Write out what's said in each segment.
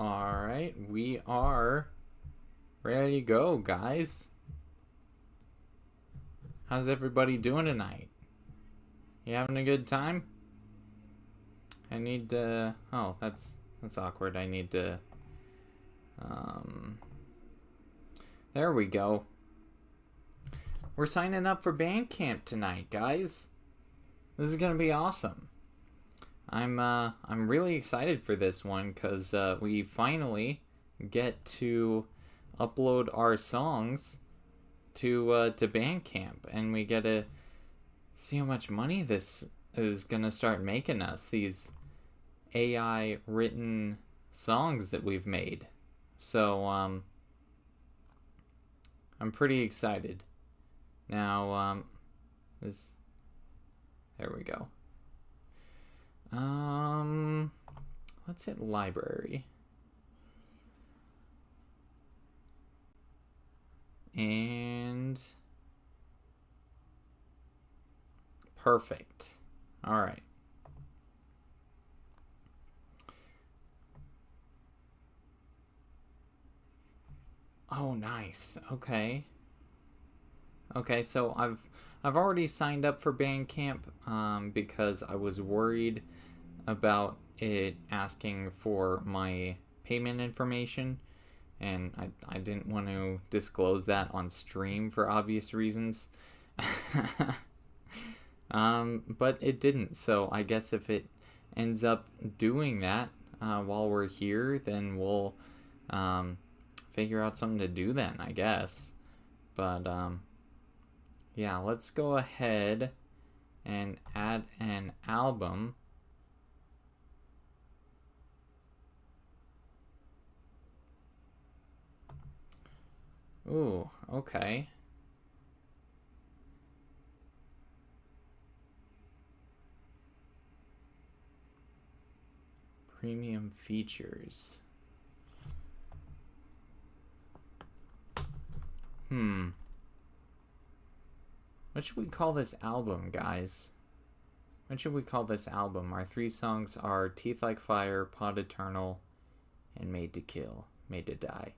Alright, we are ready to go, guys. How's everybody doing tonight? You having a good time? I need to... Oh, that's awkward. I need to... There we go. We're signing up for band camp tonight, guys. This is gonna be awesome. I'm really excited for this one because we finally get to upload our songs to Bandcamp, and we get to see how much money this is gonna start making us. These AI written songs that we've made. So I'm pretty excited. Now there we go. Let's hit library. And perfect. All right. Oh, nice. Okay. Okay, so I've already signed up for Bandcamp because I was worried about it asking for my payment information, and I didn't want to disclose that on stream for obvious reasons. But it didn't, so I guess if it ends up doing that while we're here, then we'll figure out something to do then, I guess. But yeah, let's go ahead and add an album. Ooh, okay. Premium features. What should we call this album, guys? What should we call this album? Our three songs are Teeth Like Fire, Pod Eternal, and Made to Kill, Made to Die.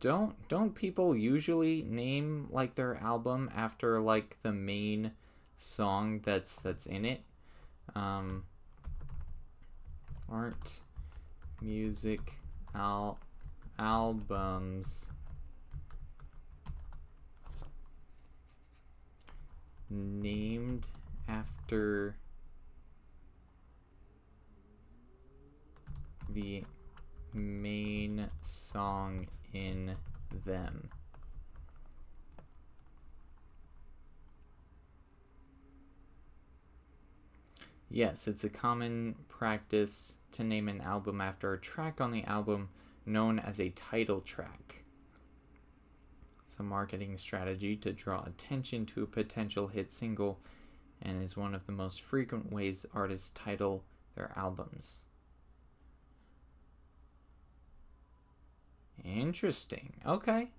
Don't people usually name like their album after like the main song that's in it? Art, music, albums named after the main song in them. Yes, it's a common practice to name an album after a track on the album known as a title track. It's a marketing strategy to draw attention to a potential hit single and is one of the most frequent ways artists title their albums. Interesting. Okay.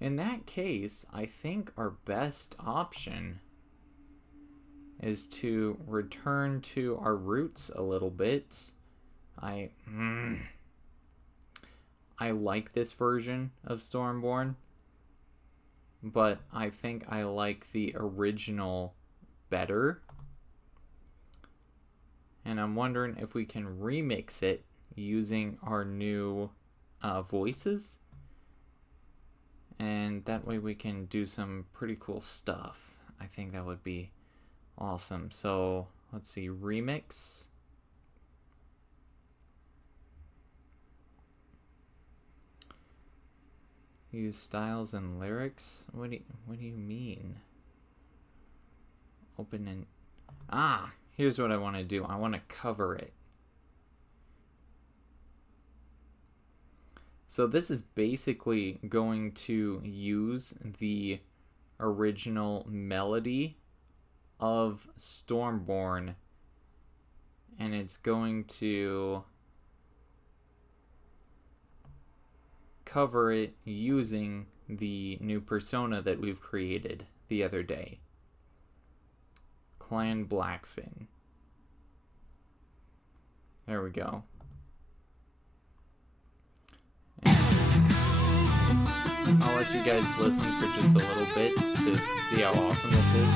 In that case, I think our best option is to return to our roots a little bit. I like this version of Stormborn, but I think I like the original better. And I'm wondering if we can remix it using our new voices, and that way we can do some pretty cool stuff. I think that would be awesome. So let's see, remix. Use styles and lyrics. What do you mean? Open and here's what I want to do. I want to cover it. So this is basically going to use the original melody of Stormborn, and it's going to cover it using the new persona that we've created the other day. Clan Blackfin. There we go. And I'll let you guys listen for just a little bit to see how awesome this is.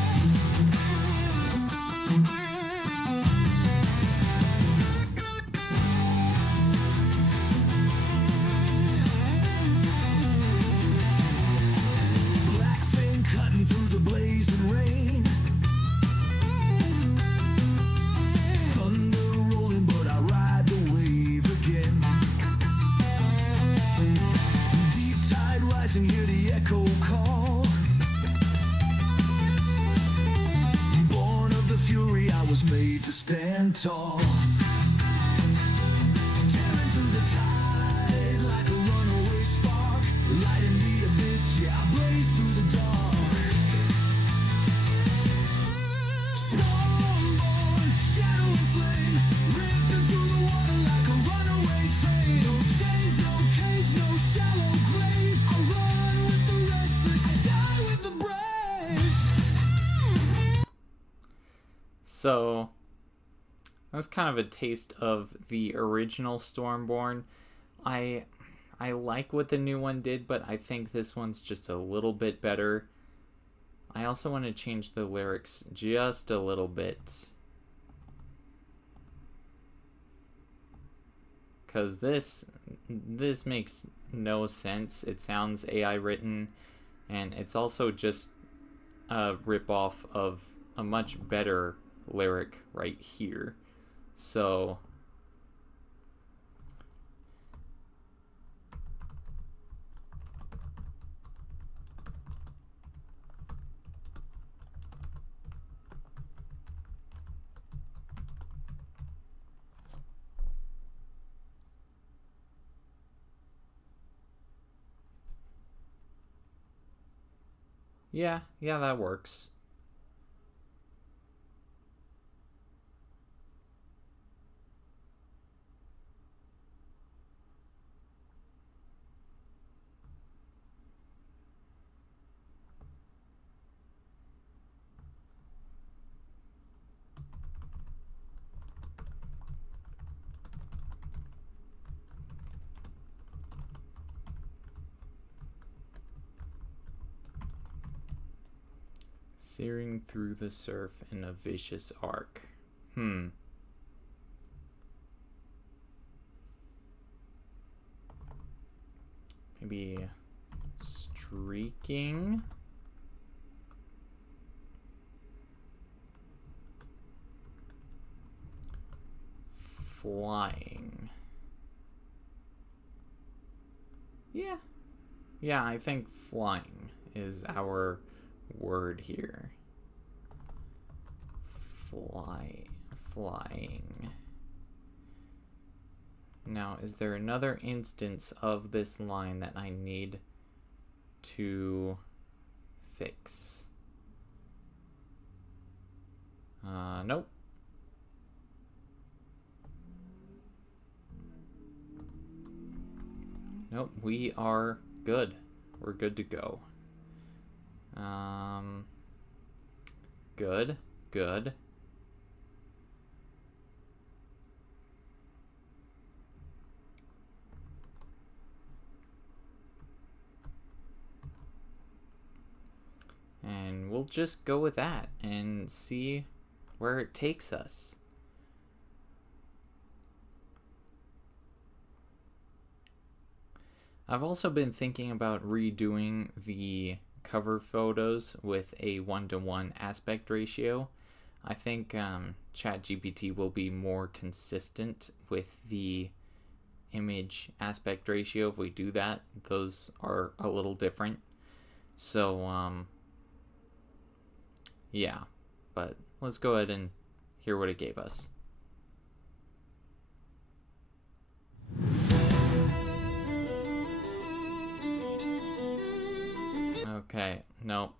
Blackfin cutting through the blazing rain. Thunder rolling, but I ride the wave again. Deep tide rising, hear the echo call. Born of the fury, I was made to stand tall. Tearing through the tide like a runaway spark. Lighting the abyss, yeah, I blaze through the dark. Stormborn, shadow and flame, ripping through the water like a runaway train. No chains, no cage, no shallow grave. I run with the restless, die with the brave. So that's kind of a taste of the original Stormborn. I like what the new one did, but I think this one's just a little bit better. I also want to change the lyrics just a little bit, because this makes no sense. It sounds AI written, and it's also just a ripoff of a much better lyric right here. So yeah, that works. Searing through the surf in a vicious arc. Maybe streaking. Flying. Yeah, I think flying is our word here. Flying. Now, is there another instance of this line that I need to fix? Nope. Nope, we are good. We're good to go. Good. And we'll just go with that and see where it takes us. I've also been thinking about redoing the cover photos with a 1:1 aspect ratio. I think ChatGPT will be more consistent with the image aspect ratio if we do that. Those are a little different. So, yeah. But let's go ahead and hear what it gave us. Okay, no.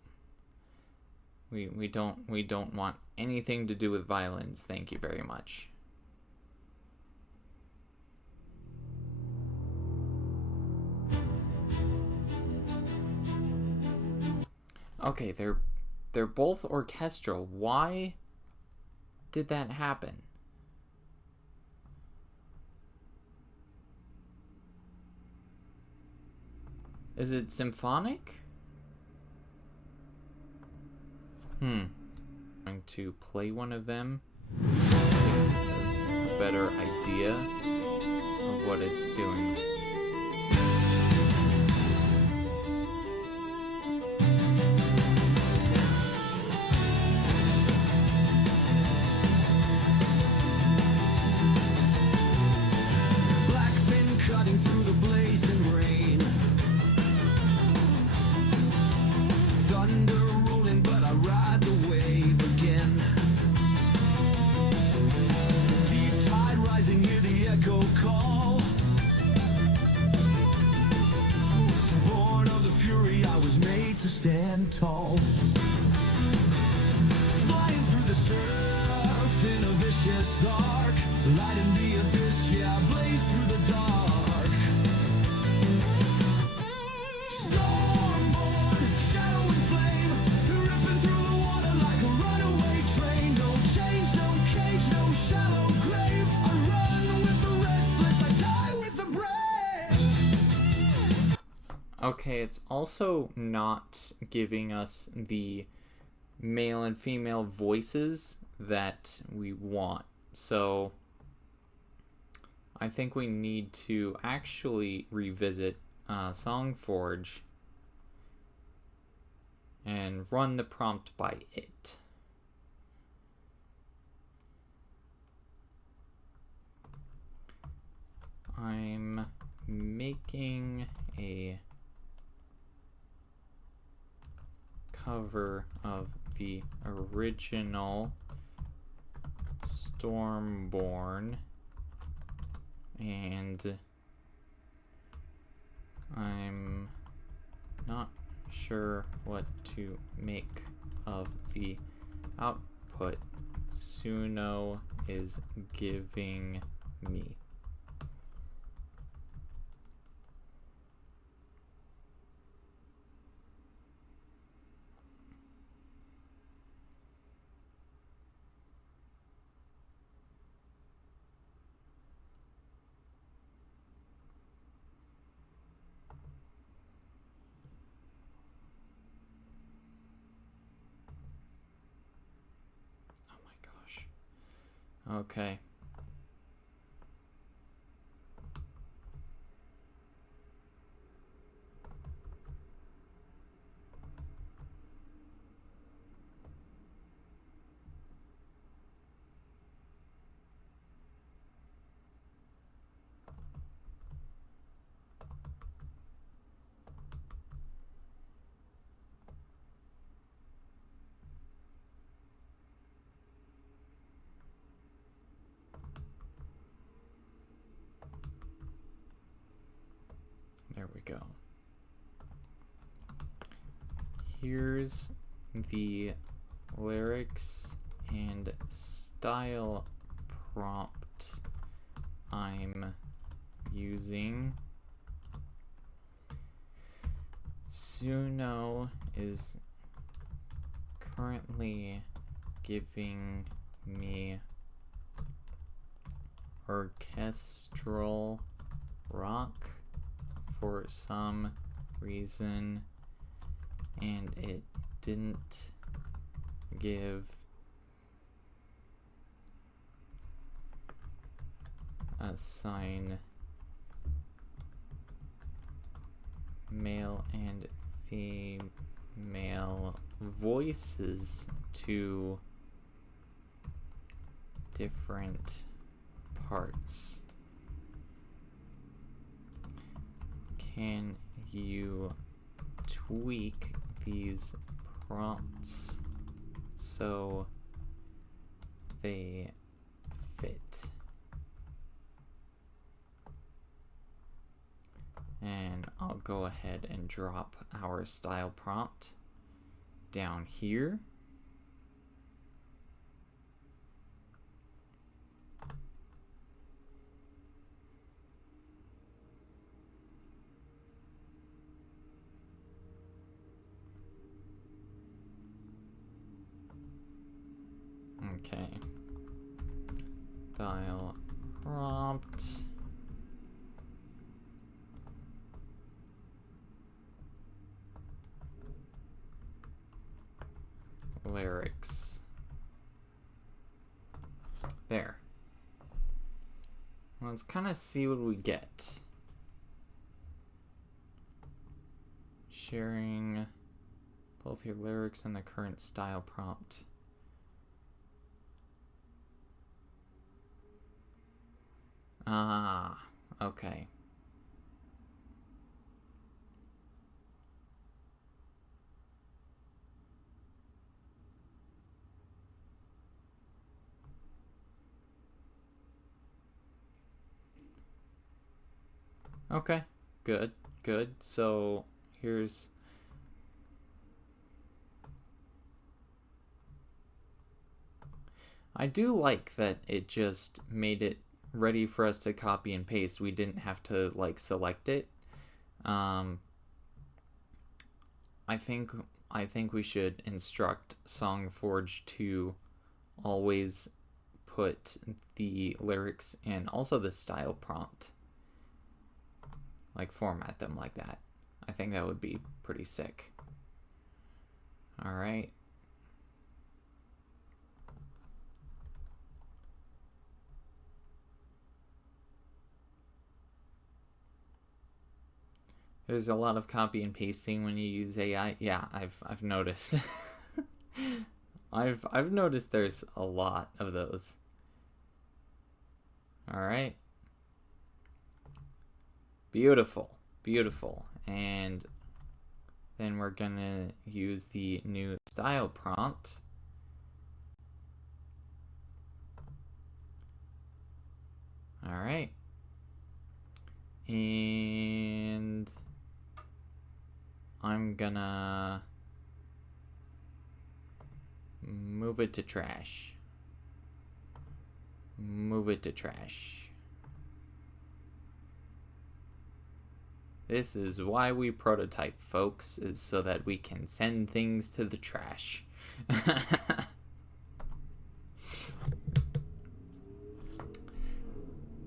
We don't want anything to do with violence. Thank you very much. Okay, they're both orchestral. Why did that happen? Is it symphonic? I'm going to play one of them. That's a better idea of what it's doing. Blackfin cutting through the blazing rain. Thunder rolling, but I ride the wave again. Deep tide rising, hear the echo call. Born of the fury, I was made to stand tall. Flying through the surf in a vicious arc. Light in the abyss, yeah, I blaze through the dark. Stormborn, shadow and flame, ripping through the water like a runaway train. No chains, no cage, no shallow grave. I run with the restless, I die with the brave. Okay, it's also not giving us the male and female voices that we want. So I think we need to actually revisit SongForge and run the prompt by it. I'm making a cover of the original Stormborn, and I'm not sure what to make of the output Suno is giving me. Okay. There we go. Here's the lyrics and style prompt I'm using. Suno is currently giving me orchestral rock for some reason, and it didn't give assign male and female voices to different parts. Can you tweak these prompts so they fit? And I'll go ahead and drop our style prompt down here. Okay. Style prompt. Lyrics. There. Let's kind of see what we get. Sharing both your lyrics and the current style prompt. Ah, okay. Okay, good, good. So here's... I do like that it just made it ready for us to copy and paste. We didn't have to like select it. I think we should instruct SongForge to always put the lyrics and also the style prompt. Like format them like that. I think that would be pretty sick. All right. There's a lot of copy and pasting when you use AI. Yeah, I've noticed. I've noticed there's a lot of those. All right. Beautiful, beautiful. And then we're gonna use the new style prompt. All right. And I'm gonna move it to trash. Move it to trash. This is why we prototype, folks, is so that we can send things to the trash.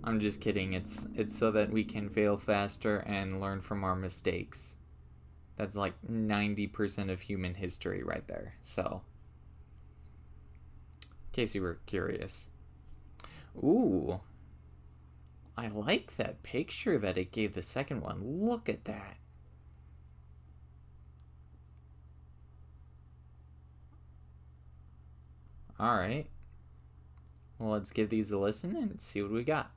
I'm just kidding. It's so that we can fail faster and learn from our mistakes. That's like 90% of human history right there. So, in case you were curious. Ooh. I like that picture that it gave the second one. Look at that. All right. Well, let's give these a listen and see what we got.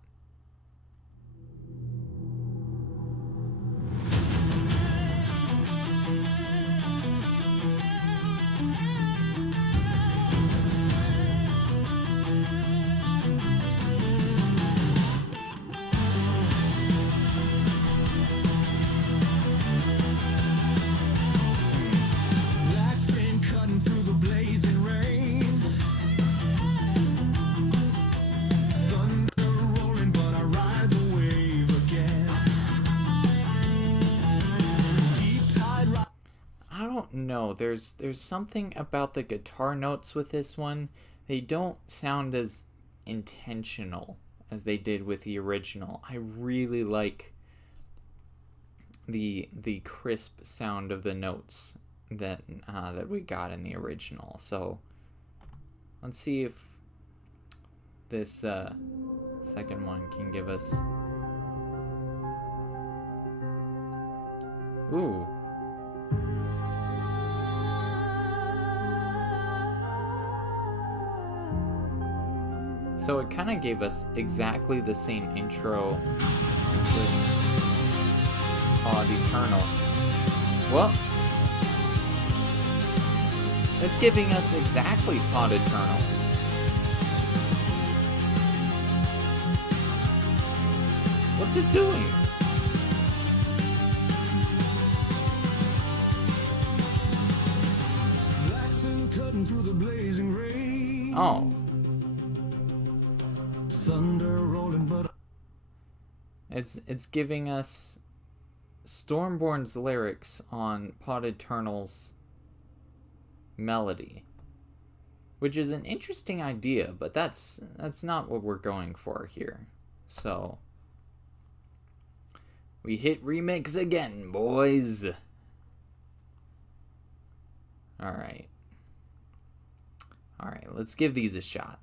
No, there's something about the guitar notes with this one. They don't sound as intentional as they did with the original. I really like the crisp sound of the notes that that we got in the original. So let's see if this second one can give us... Ooh. So it kind of gave us exactly the same intro with Pod Eternal. Well, it's giving us exactly Pod Eternal. What's it doing? Through the blazing rain. Oh. Thunder rolling, but it's giving us Stormborn's lyrics on Pod Eternal's melody. which is an interesting idea, but that's not what we're going for here. So we hit remix again, boys. All right, let's give these a shot.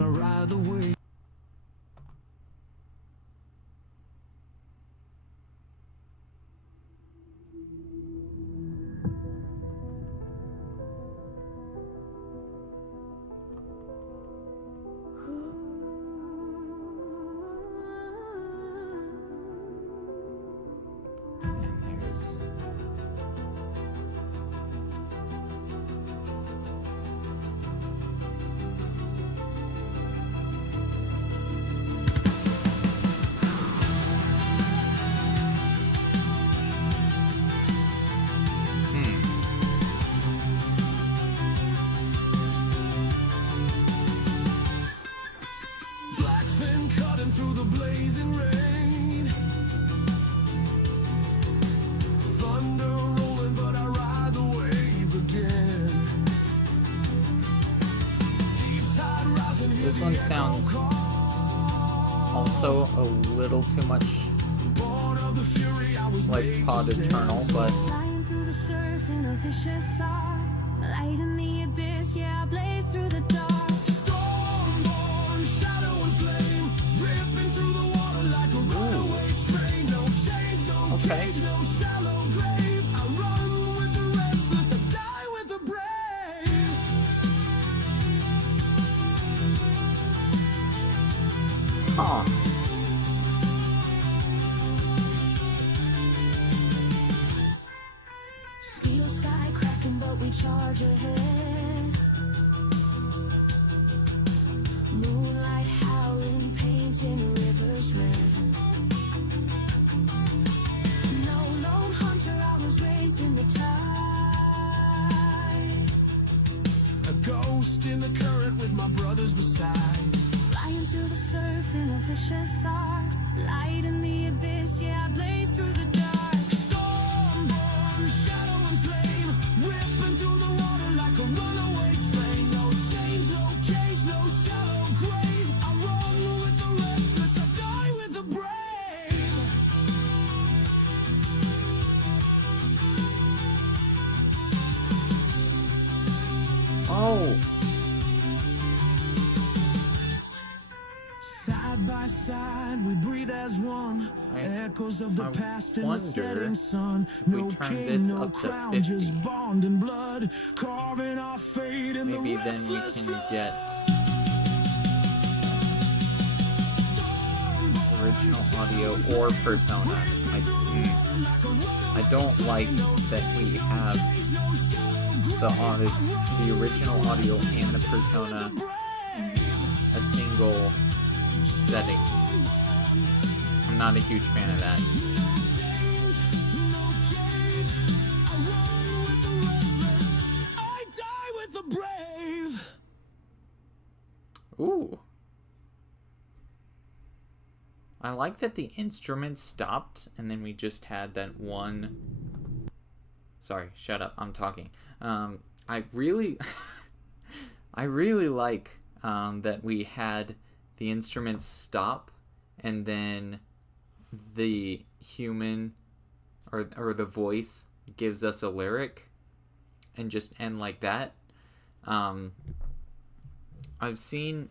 Ride the wave. And there's Blackfin cutting through the blazing rain. Thunder rolling, but I ride the wave again. Deep tide rising, hear This the one echo sounds call. also a little too much Born of the fury, I was like made to Pod stand Eternal, but Flying through the surf in a vicious arc. Light in the abyss, yeah, I blaze through the dark. Stormborn, shadow and flame, ripping through the water like a runaway train. No change, no Okay. cage, no shallow grave. I run with the restless, I die with the brave. huh. Steel sky cracking, but we charge ahead. Moonlight howling, painting rivers red. No lone hunter, I was raised in the tide. A ghost in the current with my brothers beside. Flying through the surf in a vicious arc. Light in the abyss, yeah, I blaze through the dark. Stormborn, shadow and flame, ripping through the water like a runaway train. No change, no cage, no shallow grave. I run with the restless, I die with the brave. Oh, Side by side, we breathe as one. Echoes of the I past in the wonder setting sun. if we No turn king, this no up to crown, 50. just bond and blood, carving our fate in maybe the then we restless can flood. get original audio or Persona. I don't like that we have the original audio and the Persona a single setting. I'm not a huge fan of that. I die with the brave. Ooh. I like that the instruments stopped and then we just had that one. Sorry, shut up. I'm talking. I really, I really like that we had the instruments stop and then the human or the voice gives us a lyric and just end like that. I've seen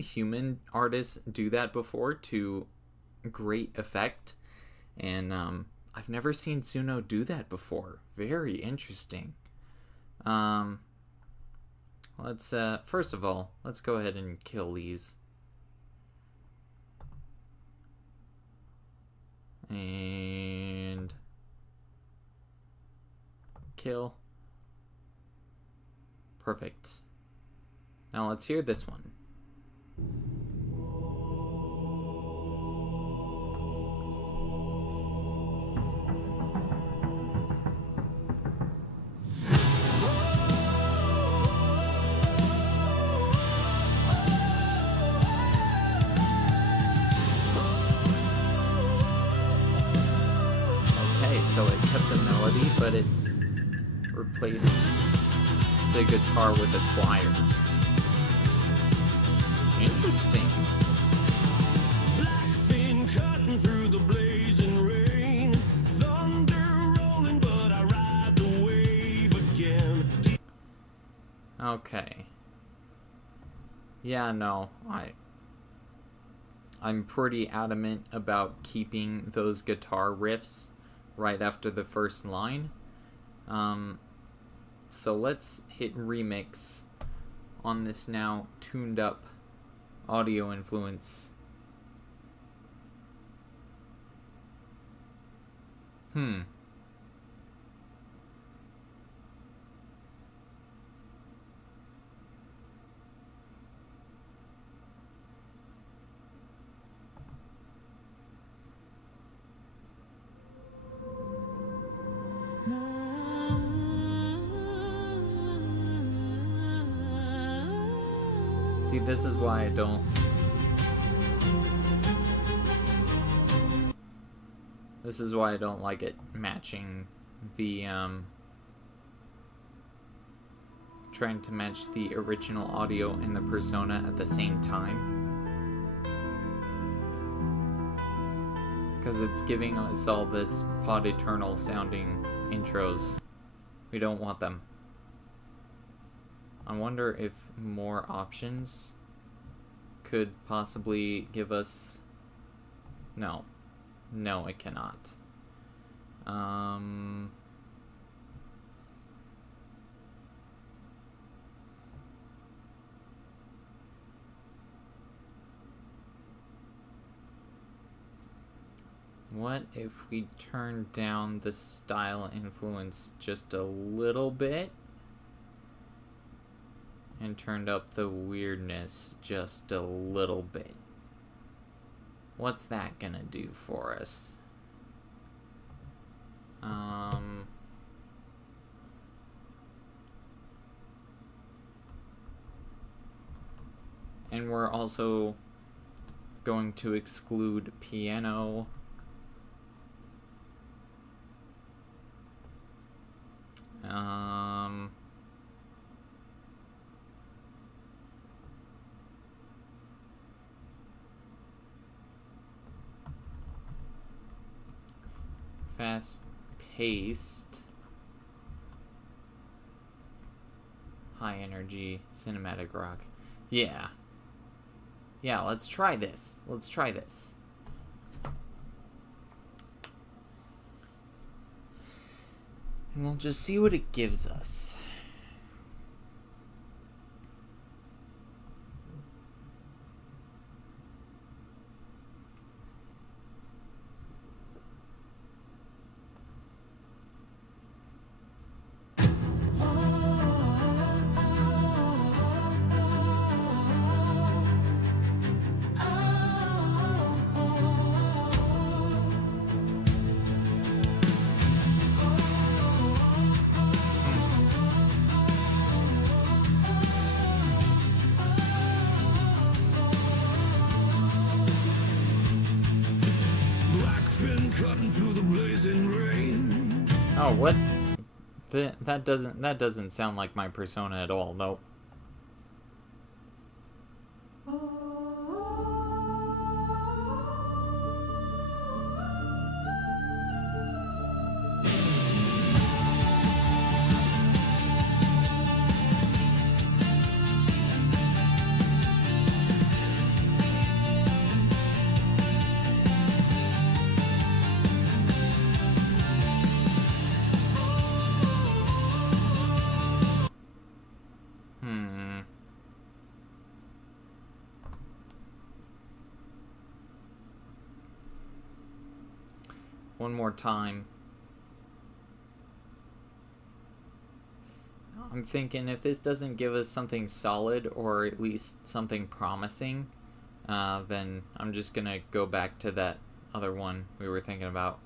human artists do that before to great effect, and I've never seen Suno do that before. Very interesting. Let's first of all, let's go ahead and kill these. And kill. Perfect. Now let's hear this one. Okay. Okay, so it kept the melody, but it replaced the guitar with a choir. Interesting. Blackfin cutting through the blazing rain. Thunder rolling, but I ride the wave again. Okay. Yeah, no, I'm pretty adamant about keeping those guitar riffs right after the first line. So let's hit remix on this now tuned up audio influence. See, this is why I don't. This is why I don't like it matching the, trying to match the original audio and the persona at the same time. Because it's giving us all this Pod Eternal sounding intros. We don't want them. I wonder if more options could possibly give us... No. No, it cannot. What if we turn down the style influence just a little bit? And turned up the weirdness just a little bit. What's that gonna do for us? And we're also going to exclude piano. Fast-paced, high-energy cinematic rock. Yeah. Yeah, let's try this. Let's try this. And we'll just see what it gives us. Cutting through the blazing rain. Oh, what? That doesn't sound like my persona at all. Nope. One more time. I'm thinking if this doesn't give us something solid or at least something promising, then I'm just gonna go back to that other one we were thinking about.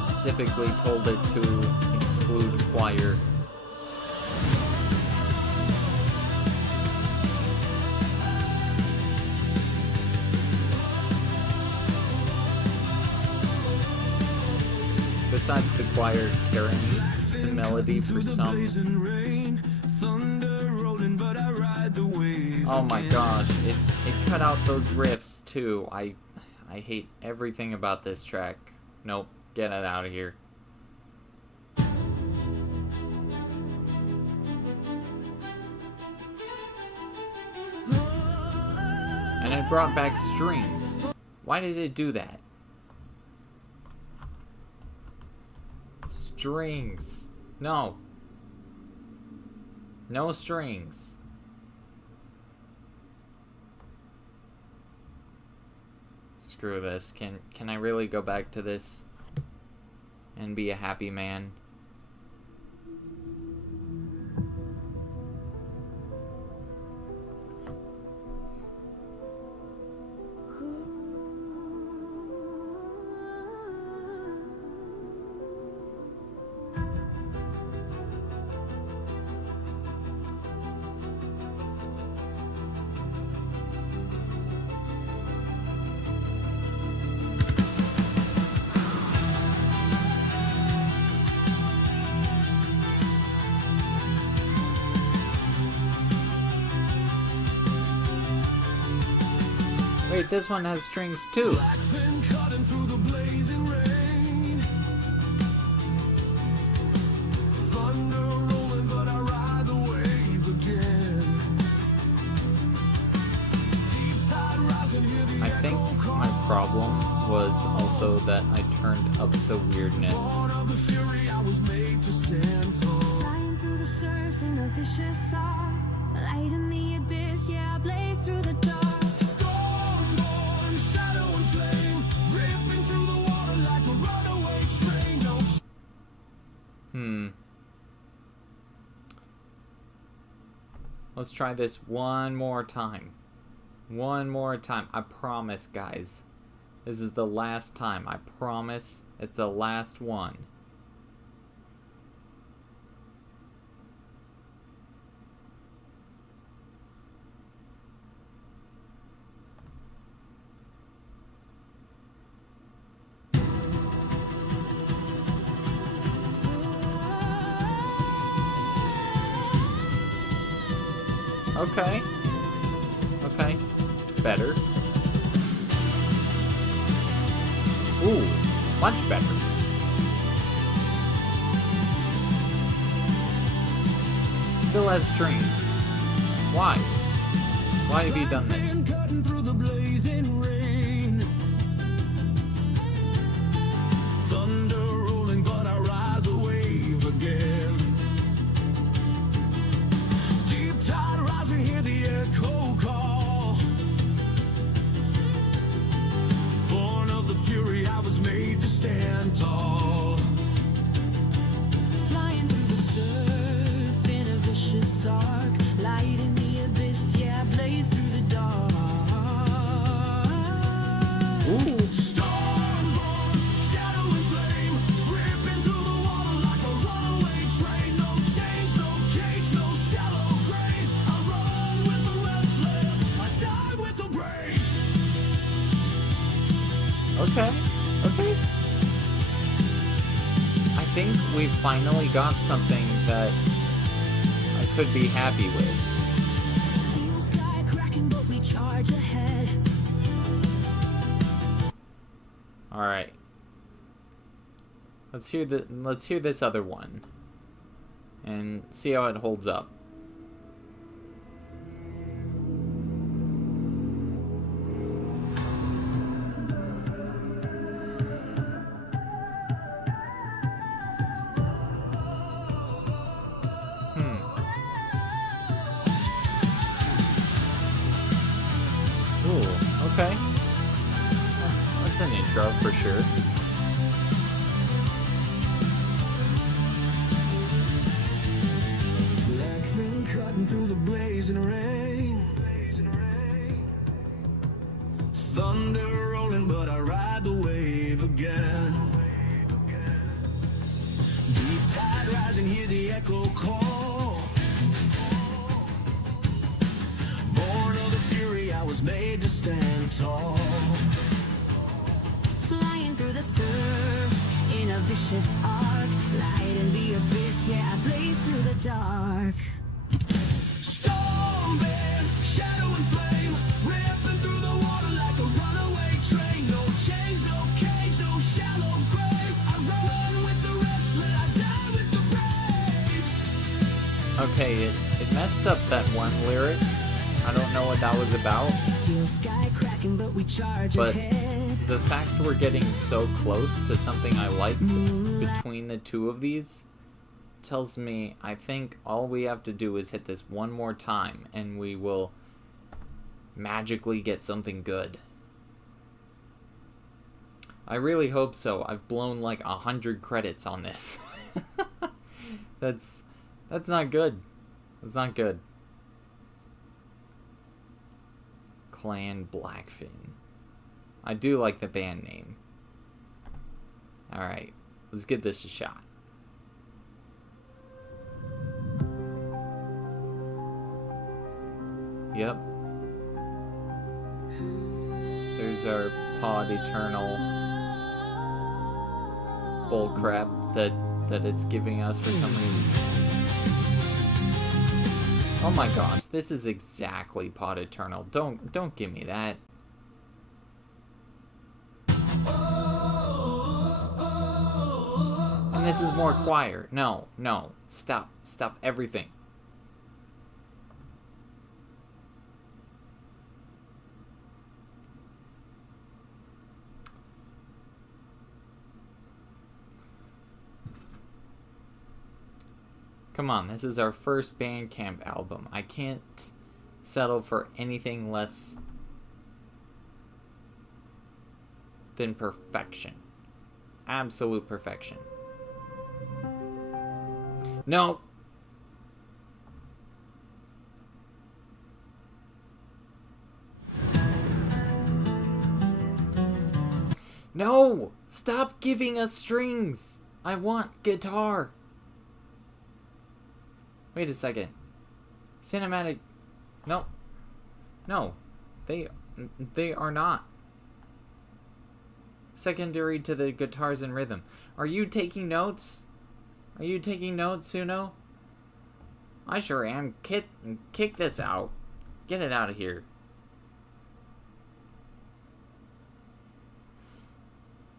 specifically told it to exclude choir. Besides the choir carrying the melody for some... Oh my gosh, it cut out those riffs too. I hate everything about this track. Nope, get it out of here. And it brought back strings. Why did it do that? Strings. No. No strings. Screw this. Can I really go back to this and be a happy man? Wait, this one has strings too. Blackfin cutting through the blazing rain. Thunder rolling, but I ride the wave again. Deep tide rising, hear the I think my problem was also that I turned up the weirdness. born of the fury I was made to stand tall. Flying through the surf in a vicious arc. Light in the abyss, yeah, I blaze through the dark. Stormborn, shadow and flame, ripping through the water like a runaway train. No Let's try this one more time. One more time. I promise, guys. This is the last time. I promise it's the last one. Okay. Okay. Better. Ooh, much better. Still has strings. Why? Why have you done this? Blackfin cutting through the blazing rain. Thunder rolling, but I ride the wave again. Deep tide rising, hear the echo call. Born of the fury, I was made to stand tall. Flying through the surf in a vicious arc. Light in the abyss, yeah, I blaze through the dark. Ooh. Stormborn, shadow and flame, ripping through the water like a runaway train. No chains, no cage, no shallow grave. I run with the restless, I die with the brave. Okay. Okay. I think we finally got something that I could be happy with. Steel sky cracking, but we charge ahead. All right. Let's hear this other one and see how it holds up. Ooh, okay. That's an intro for sure. Blackfin cutting through the blazing rain. Thunder rolling, but I ride the wave again. Tide rising, hear the echo call. Born of the fury, I was made to stand tall. Flying through the surf in a vicious arc. Light in the abyss, yeah, I blaze through the dark. Storming, shadow and flame, ripping through the water like a runaway train. No chains, no cage, no shallow grave. I run with the restless, I die with the brave. Okay, it messed up that one lyric. I don't know what that was about. Steel sky cracking, but we charge But ahead. the fact we're getting so close to something I like between the two of these tells me I think all we have to do is hit this one more time and we will magically get something good. I really hope so. I've blown like 100 credits on this. That's not good. That's not good. Clan Blackfin. I do like the band name. Alright, let's give this a shot. Yep. There's our Pod Eternal bullcrap that it's giving us for some reason. Oh my gosh, this is exactly Pod Eternal. Don't give me that. And this is more choir. No. Stop everything. Come on, this is our first Bandcamp album. I can't settle for anything less than perfection. Absolute perfection. No. No! Stop giving us strings! I want guitar! Wait a second. Cinematic... No. No. They are not secondary to the guitars and rhythm. Are you taking notes? Are you taking notes, Suno? I sure am. Kick this out. Get it out of here.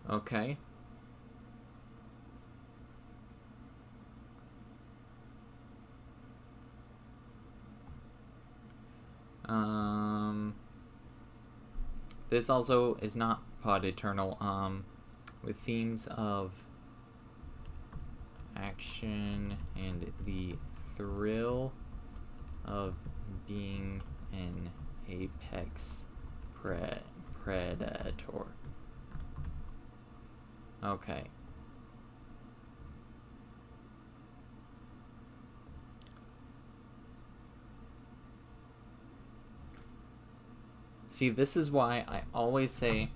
Okay. This also is not Pod Eternal, with themes of action and the thrill of being an apex predator. Okay. See, this is why I always say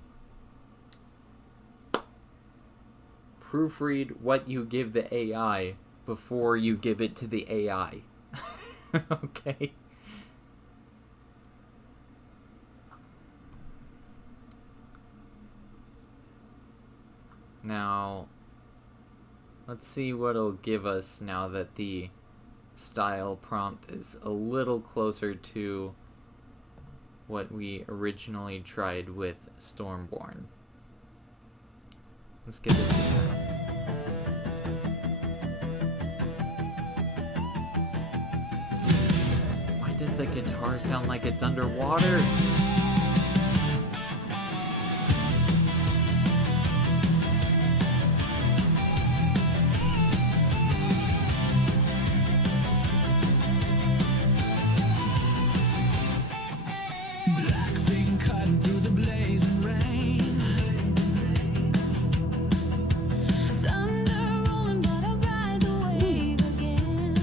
proofread what you give the AI before you give it to the AI. Okay? Now, let's see what it'll give us now that the style prompt is a little closer to what we originally tried with Stormborn. Let's give this a shot. Why does the guitar sound like it's underwater? Blackfin cutting through the blazing rain. Thunder rolling, but I ride the wave again.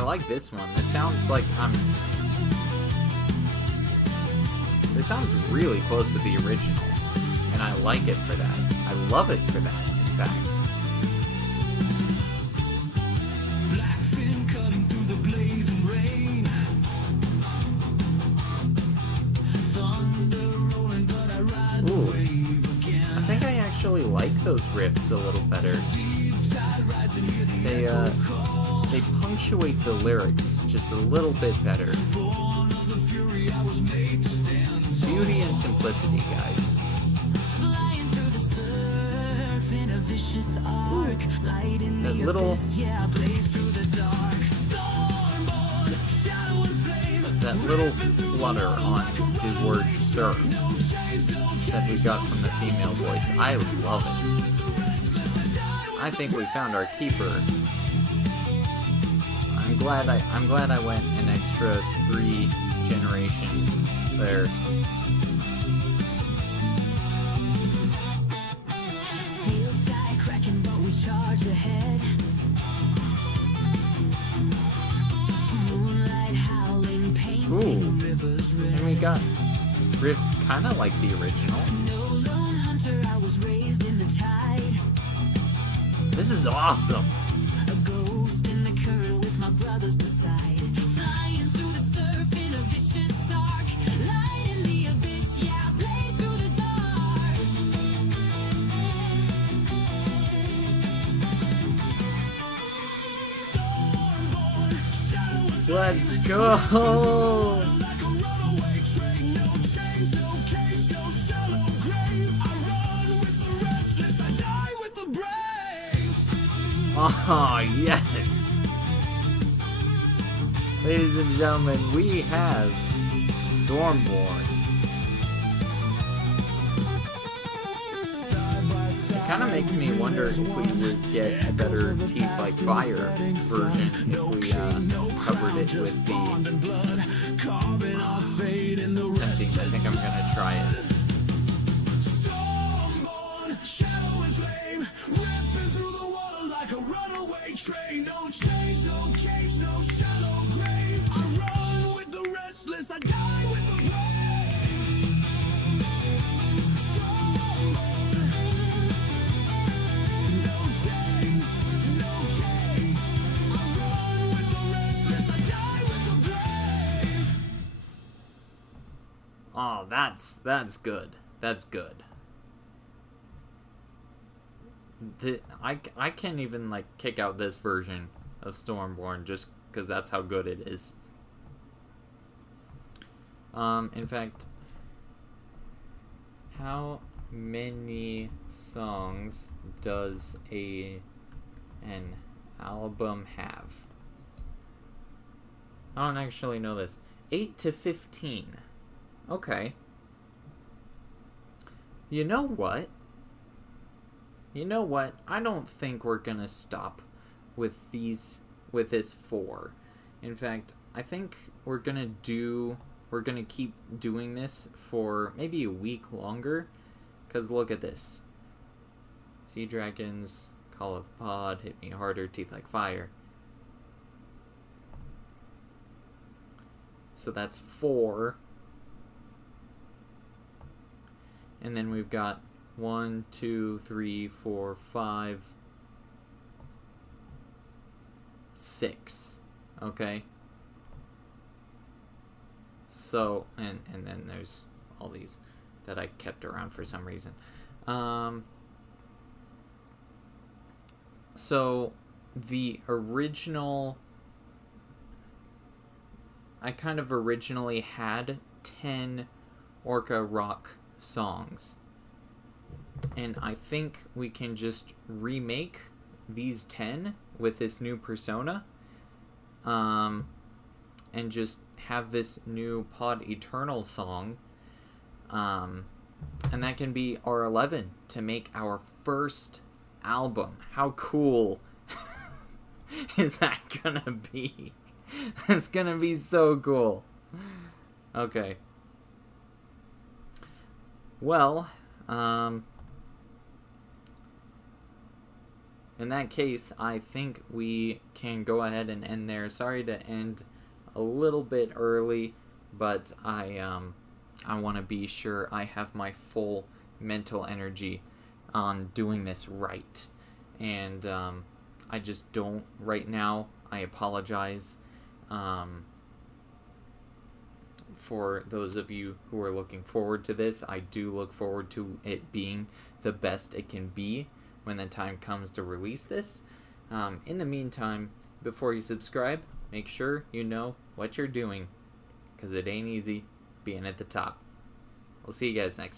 I like this one. This sounds like This sounds really close to the original, and I like it for that. I love it for that, in fact. Blackfin cutting through the blazing rain. Thunder rolling, but I ride the Ooh. wave again. I think I actually like those riffs a little better. Deep tide rising, hear the They punctuate the lyrics just a little bit better. born of the fury I was made to stand. Beauty and simplicity, guys. Flying through the surf in a vicious arc. Light in That the little- abyss, yeah, I blaze through the dark. Stormborn, shadow and flame. That little flutter on the word surf that we got from the female voice. I love it. I think we found our keeper. I'm glad I went an extra 3 generations there. Steel sky cracking, but we charge ahead. Moonlight howling, painting rivers red. And we got riffs kind of like the original. No lone hunter, I was raised in the tide. This is awesome. A ghost in the current with my brothers beside. Flying through the surf in a vicious arc. Light in the abyss, yeah, I blaze through the dark. Stormborn, shadow and Let's go. like a runaway train. No chains, no cage, no shallow grave. I run with the restless, I die with the brave. Oh, yes. Ladies and gentlemen, we have Stormborn. It kind of makes me wonder if we would get a better Teeth Like Fire version if we covered it with the Carving our fate in the tempting. I think I'm gonna try it. Stormborn, shadow and flame, ripping through the water like a runaway train. No chains, no cage, no shallow grave. I run with the restless, I die with the brave. Stormborn, no chains, no cage. I run with the restless, I die with the brave. Oh, that's good. That's good. I can't even like kick out this version of Stormborn just because that's how good it is. In fact, how many songs does an album have? I don't actually know this. 8 to 15. Okay. You know what? I don't think we're gonna stop with this 4. In fact, I think we're gonna keep doing this for maybe a week longer. Cause look at this. Sea Dragons, Call of Pod, Hit Me Harder, Teeth Like Fire. So that's 4. And then we've got 1, 2, 3, 4, 5, 6. Okay. So, and then there's all these that I kept around for some reason. So the original, I kind of originally had 10 Orca Rock songs. And I think we can just remake these 10 with this new persona. And just have this new Pod Eternal song. And that can be our 11 to make our first album. How cool is that gonna be? It's gonna be so cool. Okay. Well, in that case, I think we can go ahead and end there. Sorry to end a little bit early, but I want to be sure I have my full mental energy on doing this right. And I just don't right now. I apologize for those of you who are looking forward to this. I do look forward to it being the best it can be when the time comes to release this. In the meantime, before you subscribe, make sure you know what you're doing, because it ain't easy being at the top. We'll see you guys next time.